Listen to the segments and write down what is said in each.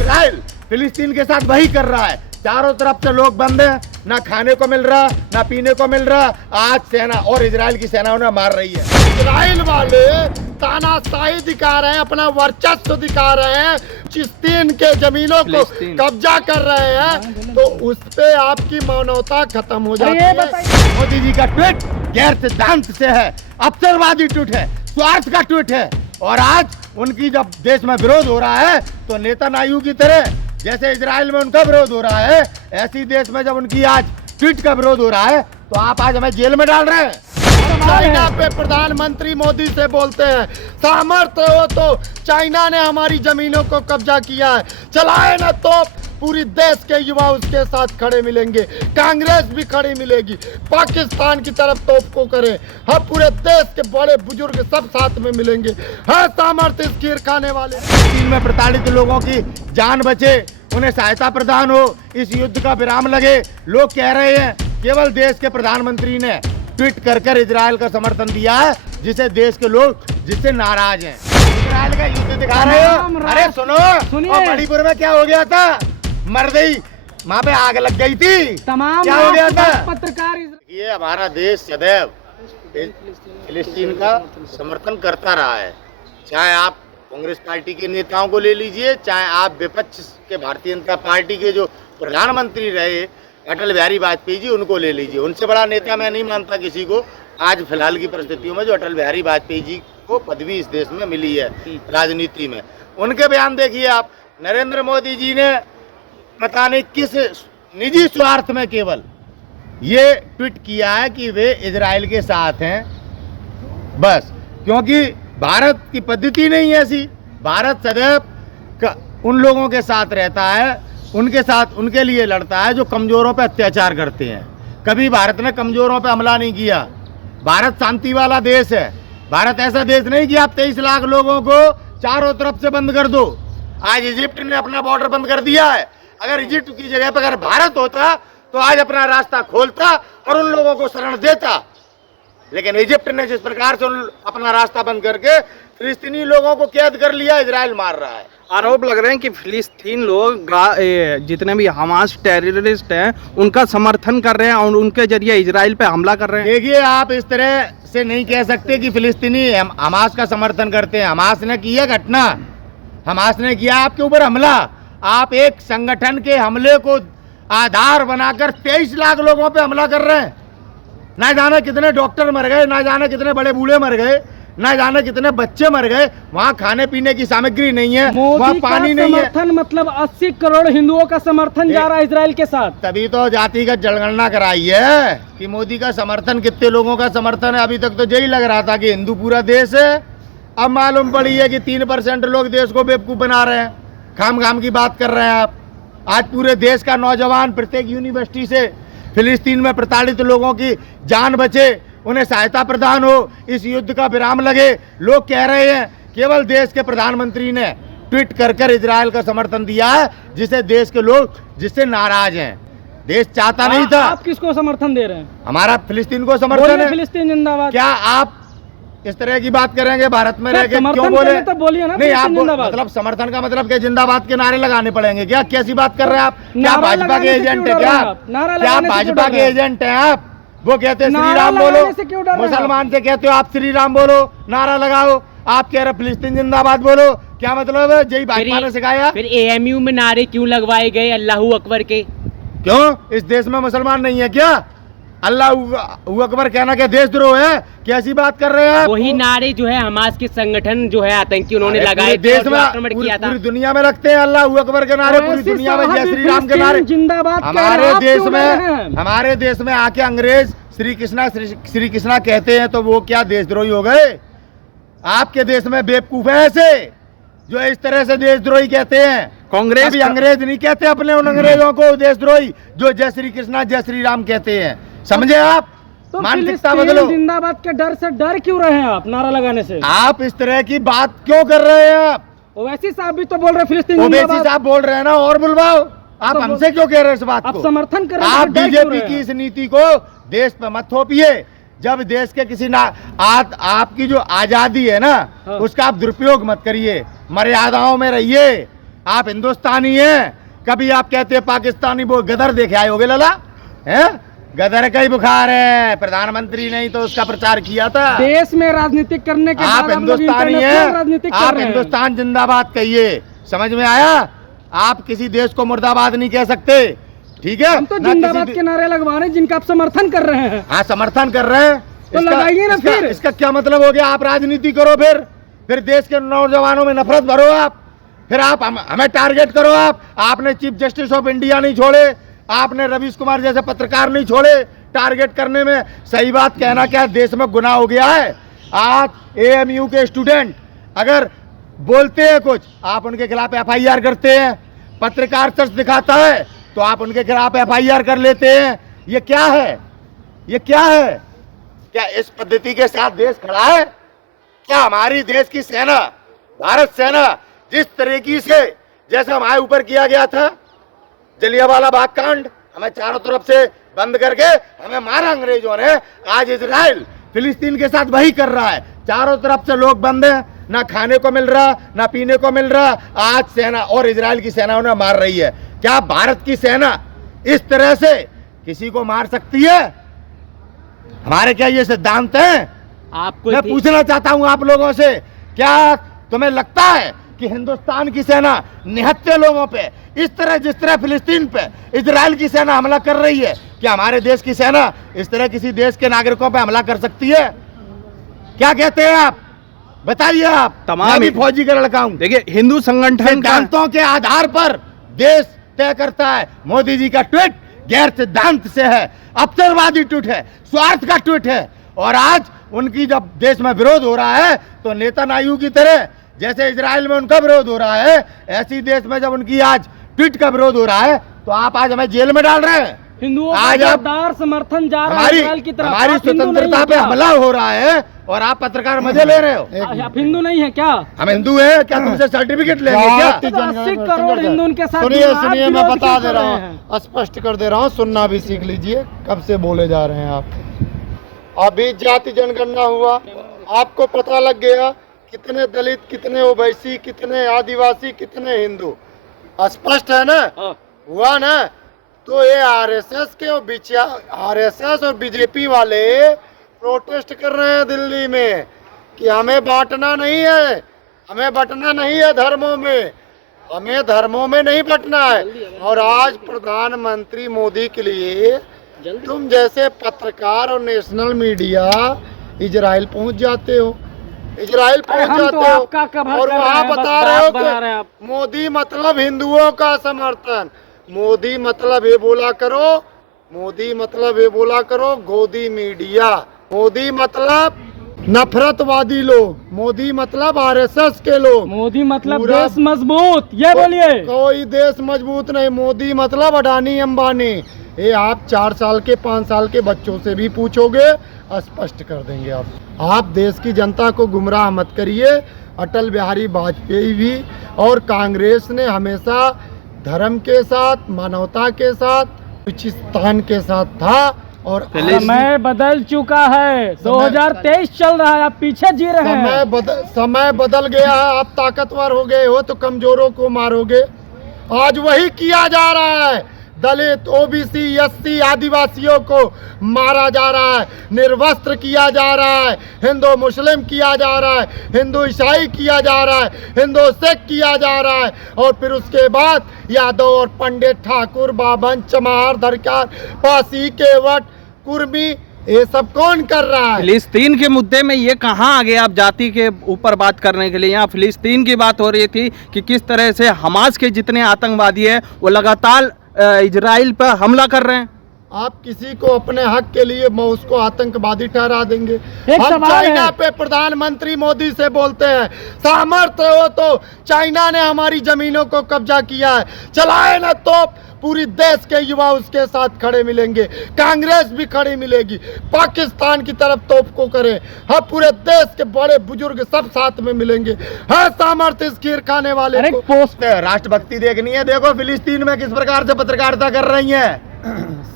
Israel फिलिस्तीन के साथ वही कर रहा है। चारों तरफ से लोग बंद हैं, ना खाने को मिल रहा, ना पीने को मिल रहा। आज सेना और इजराइल की सेना उन्हें मार रही है। इजराइल वाले तानाशाही दिखा रहे हैं, अपना वर्चस्व दिखा रहे हैं, फिलिस्तीन के जमीनों को कब्जा कर रहे हैं, तो उस पे आपकी मानवता खत्म हो जाती है। मोदी जी का ट्वीट गैर सिद्धांत से है, अवसरवादी ट्वीट है, स्वार्थ का ट्वीट है। और आज उनकी जब देश में विरोध हो रहा है तो नेतन्याहू की तरह जैसे इजराइल में उनका विरोध हो रहा है, ऐसी देश में जब उनकी आज ट्वीट का विरोध हो रहा है तो आप आज हमें जेल में डाल रहे हैं। चाइना पे प्रधानमंत्री मोदी से बोलते हैं सामर्थ्य हो तो चाइना ने हमारी जमीनों को कब्जा किया है, चलाए ना तो पूरी देश के युवा उसके साथ खड़े मिलेंगे, कांग्रेस भी खड़ी मिलेगी, पाकिस्तान की तरफ तोप को करें, हम पूरे देश के बड़े बुजुर्ग सब साथ में मिलेंगे। है सामर्थ्य इस खीर खाने वाले। चीन में प्रताड़ित लोगों की जान बचे, उन्हें सहायता प्रदान हो, इस युद्ध का विराम लगे। लोग कह रहे हैं केवल देश के प्रधानमंत्री ने ट्वीट कर इजराइल का समर्थन दिया है, जिसे देश के लोग जिससे नाराज हैं। इजराइल का युद्ध दिखा रहे हो। अरे सुनो, और मणिपुर में क्या हो गया था, मर गई, वहाँ पे आग लग गई थी, तमाम क्या हो गया था। पत्रकार ये हमारा देश सदैव फिलिस्तीन का समर्थन करता रहा है। चाहे आप कांग्रेस पार्टी के नेताओं को ले लीजिए, चाहे आप विपक्ष के भारतीय जनता पार्टी के जो प्रधानमंत्री रहे अटल बिहारी वाजपेयी जी, उनको ले लीजिए। उनसे बड़ा नेता मैं नहीं मानता किसी को आज फिलहाल की परिस्थितियों में जो अटल बिहारी वाजपेयी जी को पदवी इस देश में मिली है राजनीति में। उनके बयान देखिए आप। नरेंद्र मोदी जी ने पता नहीं किस निजी स्वार्थ में केवल ये ट्वीट किया है कि वे इजराइल के साथ हैं, बस। क्योंकि भारत की पद्धति नहीं है ऐसी। भारत सदैव उन लोगों के साथ रहता है, उनके साथ उनके लिए लड़ता है जो कमजोरों पर अत्याचार करते हैं। कभी भारत ने कमजोरों पर हमला नहीं किया। भारत शांति वाला देश है। भारत ऐसा देश नहीं कि आप 23 लाख लोगों को चारों तरफ से बंद कर दो। आज इजिप्ट ने अपना बॉर्डर बंद कर दिया है। अगर इजिप्ट की जगह पर अगर भारत होता तो आज अपना रास्ता खोलता और उन लोगों को शरण देता। लेकिन इजिप्ट ने जिस प्रकार से अपना रास्ता बंद करके फिलिस्तीनी लोगों को कैद कर लिया, इजराइल मार रहा है। आरोप लग रहे हैं कि फिलिस्तीन लोग जितने भी हमास टेररिस्ट हैं उनका समर्थन कर रहे हैं और उनके जरिए इजराइल पे हमला कर रहे हैं। देखिए, आप इस तरह से नहीं कह सकते कि फिलिस्तीनी हमास का समर्थन करते हैं। हमास ने किया घटना, हमास ने किया आपके ऊपर हमला। आप एक संगठन के हमले को आधार बनाकर 23 लाख लोगों पे हमला कर रहे हैं। ना जाने कितने डॉक्टर मर गए, ना जाने कितने बड़े बूढ़े मर गए, ना जाने कितने बच्चे मर गए। वहाँ खाने पीने की सामग्री नहीं है, वहाँ पानी नहीं है। समर्थन मतलब 80 करोड़ हिंदुओं का समर्थन जा रहा है इजराइल के साथ। तभी तो जातिगत जनगणना कराई है कि मोदी का समर्थन कितने लोगों का समर्थन है। अभी तक तो यही लग रहा था कि हिंदू पूरा देश है। अब मालूम पड़ी है कि 3% लोग देश को बेवकूफ बना रहे हैं। खाम की बात कर रहे हैं आप। आज पूरे देश का नौजवान प्रत्येक यूनिवर्सिटी से फिलिस्तीन में प्रताड़ित लोगों की जान बचे, उन्हें सहायता प्रदान हो, इस युद्ध का विराम लगे। लोग कह रहे हैं केवल देश के प्रधानमंत्री ने ट्वीट कर इजराइल का समर्थन दिया है, जिसे देश के लोग जिससे नाराज हैं। देश चाहता नहीं था। आप किसको समर्थन दे रहे हैं? हमारा फिलिस्तीन को समर्थन है। फिलिस्तीन जिंदाबाद। क्या आप इस तरह की बात करेंगे भारत में रह के? क्यों बोले? तो बोलिए ना। नहीं, आप मतलब समर्थन का मतलब क्या जिंदाबाद के नारे लगाने पड़ेंगे क्या? कैसी बात कर रहे हैं आप? क्या भाजपा के एजेंट है क्या? क्या भाजपा के एजेंट हैं आप? वो कहते हैं श्री राम बोलो, मुसलमान से कहते हो आप श्री राम बोलो, नारा लगाओ। आप कह रहे फिलिस्तीन जिंदाबाद बोलो, क्या मतलब है? यही भाजपा ने सिखाया। फिर एएमयू में नारे क्यों लगवाए गए अल्लाहू अकबर के? क्यों? इस देश में मुसलमान नहीं है क्या? अल्लाह अकबर कहना क्या देशद्रोह है? कैसी बात कर रहे हैं? वही नारे जो है हमास के संगठन जो है आतंकी उन्होंने लगाए देश में किया था। पूरी दुनिया में रखते हैं अल्लाह अकबर के नारे, पूरी दुनिया में जय श्री राम के नारे। जिंदाबाद। हमारे देश में आके अंग्रेज श्री कृष्णा कहते हैं तो वो क्या देशद्रोही हो गए? आपके देश में बेवकूफ है ऐसे जो इस तरह से देशद्रोही कहते हैं। कांग्रेस भी अंग्रेज नहीं कहते अपने उन अंग्रेजों को देशद्रोही जो जय श्री कृष्णा जय श्री राम कहते हैं। समझे आप? तो मानसिकता बदलो। जिंदाबाद के डर से डर क्यों रहे हैं आप नारा लगाने से? आप इस तरह की बात क्यों कर रहे हैं? आप ओवैसी साहब भी तो बोल रहे हैं फिलिस्तीन जिंदाबाद। साहब बोल रहे हैं ना, और बुलवाओ। आप तो हमसे क्यों कह रहे हैं इस बात को? आप समर्थन कर रहे हैं। आप बीजेपी की इस नीति को देश पे मत थोपिए। जब देश के किसी आपकी जो आजादी है ना, उसका आप दुरुपयोग मत करिए। मर्यादाओं में रहिए। आप हिंदुस्तानी हैं, कभी आप कहते हैं पाकिस्तानी, वो गदर देखे आए होगे लला हैं? गदर का ही बुखार है, प्रधानमंत्री नहीं तो उसका प्रचार किया था। देश में राजनीतिक करने के आप बाद हम लोग हिंदुस्तानी इंटरनेशनल हैं, राजनीतिक कर आप रहे हैं। हिंदुस्तान जिंदाबाद कहिए, समझ में आया? आप किसी देश को मुर्दाबाद नहीं कह सकते, ठीक है? हम तो ना जिंदाबाद किसी के नारे लगवा रहे हैं जिनका आप समर्थन कर रहे हैं। हाँ, समर्थन कर रहे हैं तो लगाइए ना फिर। इसका क्या मतलब हो गया? आप राजनीति करो, फिर देश के नौजवानों में नफरत भरो आप, फिर आप हमें टारगेट करो। आपने चीफ जस्टिस ऑफ इंडिया नहीं छोड़े, आपने रवीश कुमार जैसे पत्रकार नहीं छोड़े टारगेट करने में। सही बात कहना क्या देश में गुनाह हो गया है? आज एएमयू के स्टूडेंट अगर बोलते हैं कुछ, आप उनके खिलाफ एफआईआर करते हैं। पत्रकार सच दिखाता है तो आप उनके खिलाफ एफआईआर कर लेते हैं। ये क्या है? ये क्या है? क्या इस पद्धति के साथ देश खड़ा है? क्या हमारी देश की सेना, भारत सेना, जिस तरीके से जैसा हमारे ऊपर किया गया था जलियांवाला बाग कांड, हमें चारों तरफ से बंद करके हमें मारा अंग्रेजों ने, आज इजराइल फिलिस्तीन के साथ वही कर रहा है। चारों तरफ से लोग बंद हैं, ना खाने को मिल रहा, ना पीने को मिल रहा। आज सेना और इजराइल की सेना उन्हें मार रही है। क्या भारत की सेना इस तरह से किसी को मार सकती है? हमारे क्या ये सिद्धांत हैं? आपको मैं पूछना चाहता हूं आप लोगों से, क्या तुम्हें लगता है कि हिंदुस्तान की सेना निहत्थे लोगों पे इस तरह, जिस तरह फिलिस्तीन पे इजराइल की सेना हमला कर रही है, क्या हमारे देश की सेना इस तरह किसी देश के नागरिकों पे हमला कर सकती है? क्या कहते हैं आप? बताइए आप। तमाम मैं भी फौजी का लड़का हूं। देखिए, हिंदू संगठन का सिद्धांतों के आधार पर देश तय करता है। मोदी जी का ट्वीट गैर सिद्धांत से है, अवसरवादी ट्वीट है, स्वार्थ का ट्वीट है। और आज उनकी जब देश में विरोध हो रहा है तो नेतन्याहू की तरह, जैसे इजराइल में उनका विरोध हो रहा है, ऐसी देश में जब उनकी आज ट्वीट का विरोध हो रहा है तो आप आज हमें जेल में डाल रहे हैं। हिंदुओं का आज आप जोरदार समर्थन जा रहा है इजराइल की तरफ। हमारी आप हिंदू नहीं स्वतंत्रता हैं पे क्या? हमला हो रहा है और आप पत्रकार मजे ले रहे हो। आप हिंदू नहीं है क्या? हम हिंदू हैं, क्या तुमसे सर्टिफिकेट लेंगे क्या? तो 80 करोड़ हिंदू उनके साथ सुनिए विरोध सुनिए, मैं क्यों बता कर दे रहा रहे हैं? हूँ, स्पष्ट कर दे रहा हूँ, सुनना भी सीख लीजिए। कब से बोले जा रहे हैं आप? अभी जाति जनगणना हुआ, आपको पता लग गया कितने दलित, कितने ओबीसी, कितने आदिवासी, कितने हिंदू। स्पष्ट है ना? हुआ ना? तो ये आरएसएस और बीजेपी वाले प्रोटेस्ट कर रहे हैं दिल्ली में कि हमें बांटना नहीं है, हमें बंटना नहीं है धर्मों में, हमें धर्मों में नहीं बंटना है। और आज प्रधानमंत्री मोदी के लिए तुम जैसे पत्रकार और नेशनल मीडिया इजराइल पहुंच जाते हो, इजराइल अरे पहुंच हम तो जाते आपका हो कवर और कर रहे वहाँ हैं, बस बता रहे हो बात बना रहे हैं आप। कि मोदी मतलब हिंदुओं का समर्थन। मोदी मतलब ये बोला करो, मोदी मतलब ये बोला करो गोदी मीडिया। मोदी मतलब नफरतवादी लोग, मोदी मतलब आरएसएस के लोग। मोदी मतलब पूरा- देश मजबूत, ये बोलिए। कोई देश मजबूत नहीं, मोदी मतलब अडानी अंबानी। ये आप 4 साल के 5 साल के बच्चों से भी पूछोगे, स्पष्ट कर देंगे आप देश की जनता को गुमराह मत करिए। अटल बिहारी वाजपेयी भी और कांग्रेस ने हमेशा धर्म के साथ, मानवता के साथ, बलूचिस्तान के साथ था। और समय बदल चुका है, 2023 चल रहा है, आप पीछे जी रहे हैं। समय बदल गया है, आप ताकतवर हो गए हो तो कमजोरों को मारोगे। आज वही किया जा रहा है, दलित, ओबीसी, एससी, आदिवासियों को मारा जा रहा है, निर्वस्त्र किया जा रहा है, हिंदू मुस्लिम किया जा रहा है, हिंदू ईसाई किया जा रहा है, हिंदू सिख किया जा रहा है। और फिर उसके बाद यादव और पंडित, ठाकुर, बाभन, चमार, धरकार, पासी, केवट, कुर्मी, ये सब कौन कर रहा है? फिलिस्तीन के मुद्दे में ये कहाँ आ गए आप जाति के ऊपर बात करने के लिए? यहाँ फिलिस्तीन की बात हो रही थी कि किस तरह से हमास के जितने आतंकवादी है वो लगातार इजराइल पर हमला कर रहे हैं। आप किसी को अपने हक के लिए उसको आतंकवादी ठहरा देंगे? एक हम सवाल चाइना है। पे प्रधानमंत्री मोदी से बोलते हैं, सामर्थ्य हो तो चाइना ने हमारी जमीनों को कब्जा किया है, चलाए ना तो पूरी देश के युवा उसके साथ खड़े मिलेंगे, कांग्रेस भी खड़ी मिलेगी। पाकिस्तान की तरफ तोप को करें, हम पूरे देश के बड़े बुजुर्ग सब साथ में मिलेंगे। है सामर्थ्य इस खीर खाने वाले अरे को। पोस्ट राष्ट्रभक्ति देखनी है, देखो फिलिस्तीन में किस प्रकार से पत्रकारिता कर रही हैं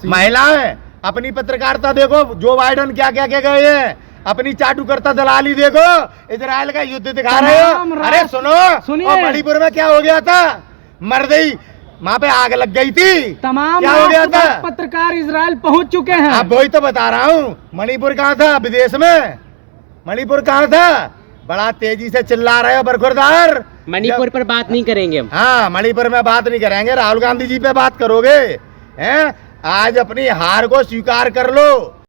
महिलाएं। अपनी पत्रकारिता देखो, जो बाइडन क्या क्या कह गए हैं, अपनी चाटू करता दलाली देखो, इजराइल का युद्ध दिखा रहे हो। तमाम अरे सुनो, सुनिए। और मणिपुर में क्या हो गया था? मर गई, वहां पे आग लग गई थी। तमाम क्या हो गया था? पत्रकार इजराइल पहुंच चुके हैं। अब वही तो बता रहा हूँ। मणिपुर कहाँ था? विदेश में। मणिपुर कहाँ था? बड़ा तेजी से चिल्ला रहे हो बरखुरदार। मणिपुर पर बात नहीं करेंगे हम। हाँ, मणिपुर में बात नहीं करेंगे, राहुल गांधी जी पे बात करोगे हैं? आज अपनी हार को स्वीकार कर लो।